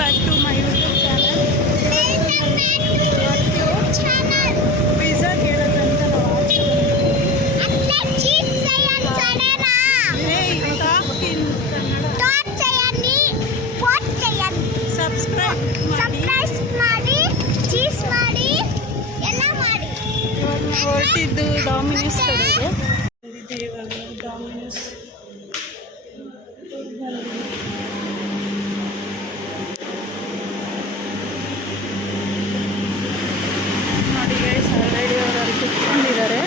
Back to my YouTube channel. Pizza ಕೇಳೋದಂತ ನಾವು subscribe ಮಾಡಿ, ಚೀಸ್ ಮಾಡಿ, ಎಲ್ಲ ಮಾಡಿ. ಹೊರಟಿದ್ದು ಡಾಮಿನೋಸ್ ಕಡೆಗೆ ಬಂದಿದ್ದೀವಿ. ಇವಾಗ ಡಾಮಿನೋಸ್ ನೋಡಿ ಗೈಸ್, ಆಲ್ರೆಡಿ ಅವರು ಅಲ್ಲಿ ಕುತ್ಕೊಂಡಿದ್ದಾರೆ.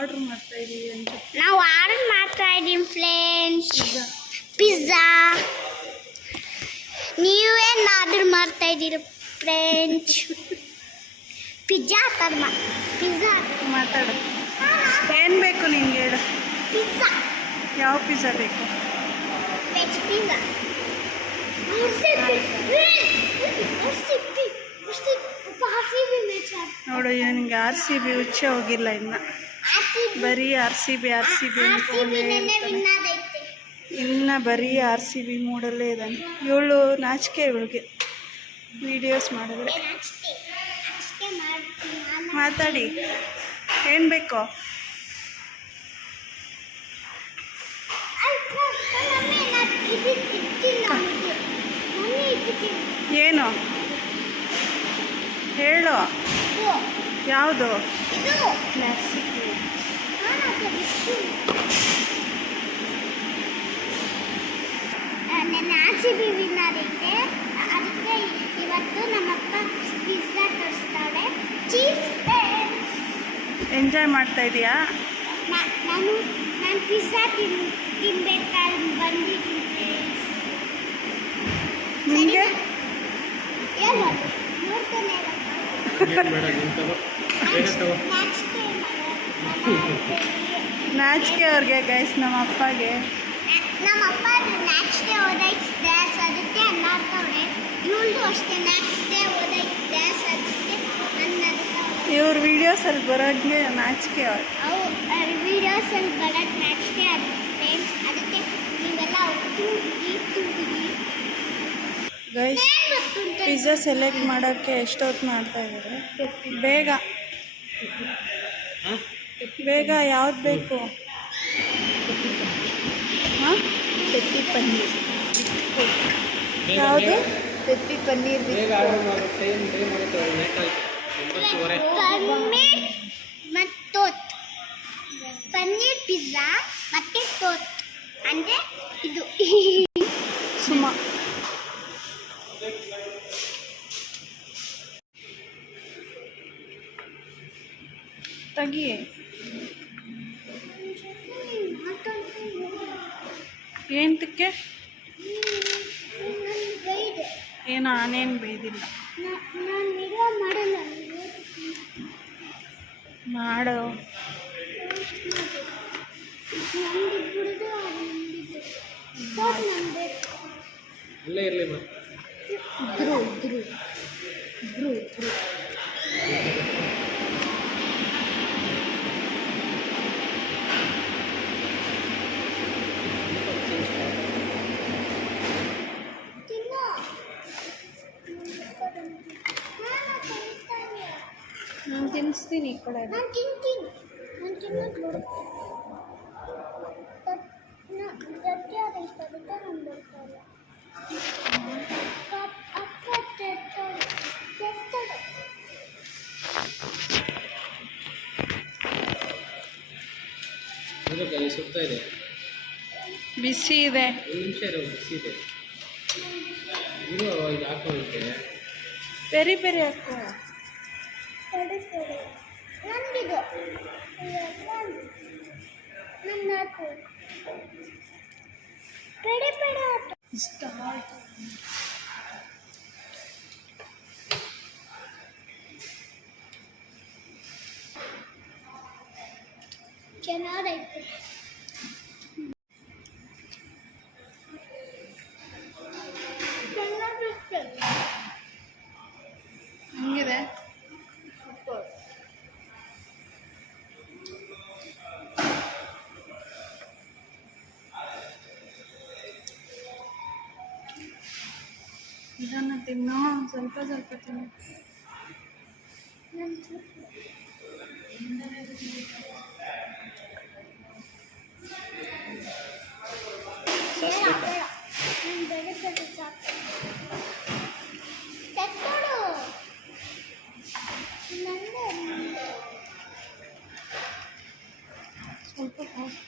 ಆರ್ಡರ್ ಮಾಡ್ತಾ ಇದೀವಿ ಅಂತ ನಾವು ಆರ್ಡರ್ ಮಾಡ್ತಾ ಇದೀವಿ ಫ್ರೆಂಡ್ಸ್. ಪಿಜ್ಜಾ. ನೀವೇನು ಆರ್ಡರ್ ಮಾಡ್ತಾ ಇದ್ದೀರಿ ಫ್ರೆಂಡ್ಸ್? ಪಿಜ್ಜಾ ಮಾತಾಡು. ಏನು ಬೇಕು ನಿಂಗೆ ಹೇಳು. ಪಿಜ್ಜಾ. ಯಾವ ಪಿಜ್ಜಾ ಬೇಕು? Veg pizza. ನೋಡು, ಇವನಿಗೆ RCB ಹುಚ್ಚೆ ಹೋಗಿಲ್ಲ ಇನ್ನು. ಬರೀ RCB ಅಂದ್ಕೊಂಡೇ ಇರ್ತಾನೆ. ಇನ್ನು ಬರೀ RCB ಮೂಡಲ್ಲೇ ಇದ್ದಾನೆ. ಇವಳು ನಾಚಿಕೆ, ಇವಳಿಗೆ ವಿಡಿಯೋಸ್ ಮಾಡಿದ್ರೆ. ಮಾತಾಡಿ, ಏನು ಬೇಕೋ? ಏನು ಹೇಳು. ಯಾವುದು? ಕ್ಲಾಸಿಕ್. ನನ್ನ RCB ವಿನ್ನರ್ ಇದೆ. ಅದಕ್ಕೆ ಇವತ್ತು ನಮ್ಮಪ್ಪ ಪಿಜ್ಜಾ ತರಿಸ್ತಾರೆ. Cheese friends. ಎಂಜಾಯ್ ಮಾಡ್ತಾ ಇದೀಯಾ? ನಾನು ಪಿಜ್ಜಾ ತಿನ್ಬೇಕಾದ್ರೆ ಬಂದಿದ್ದೀನಿ ಫ್ರೆಂಡ್ಸ್. ನಿಮಗೆ ನಾಚಿಕೆ ಅವ್ರಿಗೆ ಗೈಸ್, ನಮ್ಮ ಅಪ್ಪಗೆ ನೆಕ್ಸ್ಟ್ ಡೇ ಓದೈತೆ, ಅದಕ್ಕೆ ಅನ್ನೋರ್ತವ್ರೆ. ಇವಳ್ದು ಅಷ್ಟೇ, ನೆಕ್ಸ್ಟ್ ಡೇ ಓದೈತೆ, ಅದಕ್ಕೆ ಅನ್ನೋರ್ತವ್ರೆ. ಇವ್ರ ವಿಡಿಯೋಸಲ್ಲಿ ಬರೋಕ್ಕೆ ನಾಚಿಕೆ ಅವ್ರು. ಅವು ವಿಡಿಯೋಸಲ್ಲಿ ಬರೋಕ್ಕೆ ನಾಚಿಕೆ ಆಗುತ್ತೆ. ಅದಕ್ಕೆ ನೀವೆಲ್ಲ ಗೈಸ್, ಪಿಜ್ಜಾ ಸೆಲೆಕ್ಟ್ ಮಾಡೋಕ್ಕೆ ಎಷ್ಟೊತ್ತು ಮಾಡ್ತಾ ಇದ್ದಾರೆ. ಬೇಗ ಯಾವ್ದು ಬೇಕು? ಹಾಂ, ಪೆಟ್ಟಿ ಪನ್ನೀರ್. ಯಾವುದು? ಪೆಟ್ಟಿ ಪನ್ನೀರ್. ಪನ್ನೀರ್ ಪಿಜ್ಜಾ ಮತ್ತೆ ತೋತ್ ಅಂದರೆ ಇದು ಸುಮಾ. ತಗಿ. ಏನಕ್ಕೆ? ಏನು ನಾನೇನು ಬೈದಿಲ್ಲ. ಮಾಡು. ಅಲ್ಲೇ ಇರಲಿ. ನಾನು ತಿನ್ನಿಸ್ತೀನಿ ಈ ಕಡೆ. ನಾನು ತಿನ್ನೋದು ಗಟ್ಟಿ ಆದೈತೆ, ಅದಕ್ಕೆ ನಾನು ಬರ್ತಾಯಿಲ್ಲ. ಸುತ್ತಾ ಇದೆ, ಬಿಸಿ ಇದೆ. ಒಂದು ನಿಮಿಷ ಇರೋ, ಬಿಸಿ ಇದೆ. ಇದು ಇದು ಹಾಕೋದಕ್ಕೆ ಪೆರಿ ಪೆರಿ ಹಾಕೋ. ನಂದಿದು ನನ್ನ ಪೆಡೆ ಪೆಡೆ ಇಷ್ಟ ಆಯ್ತು. ಇದನ್ನು ತಿನ್ನೋ ಸ್ವಲ್ಪ ಸ್ವಲ್ಪ ತಿನ್ನು. ಸ್ವಲ್ಪ ಕಾಸು.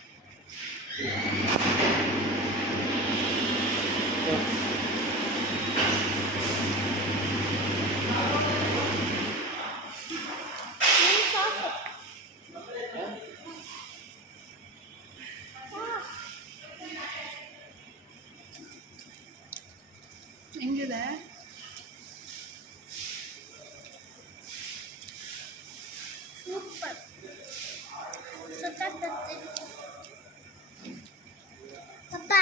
ಹೆಂಗಿದೆ? ಸೂಪರ್ ಸಖತ್ತಾಗ್ತದೆ ಪಪ್ಪ.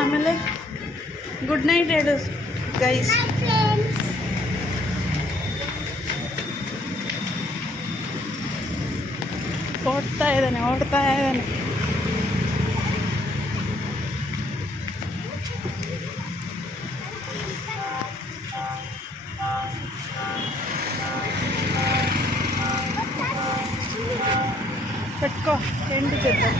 ಆಮೇಲೆ ಗುಡ್ ನೈಟ್ ಹೇಳು ಗೈಸ್. Hi friends. ಓಡ್ತಾ ಇದ್ದಾನೆ. ಪೆಟ್ಕೋ ಎಂಟು ಜೊತೆ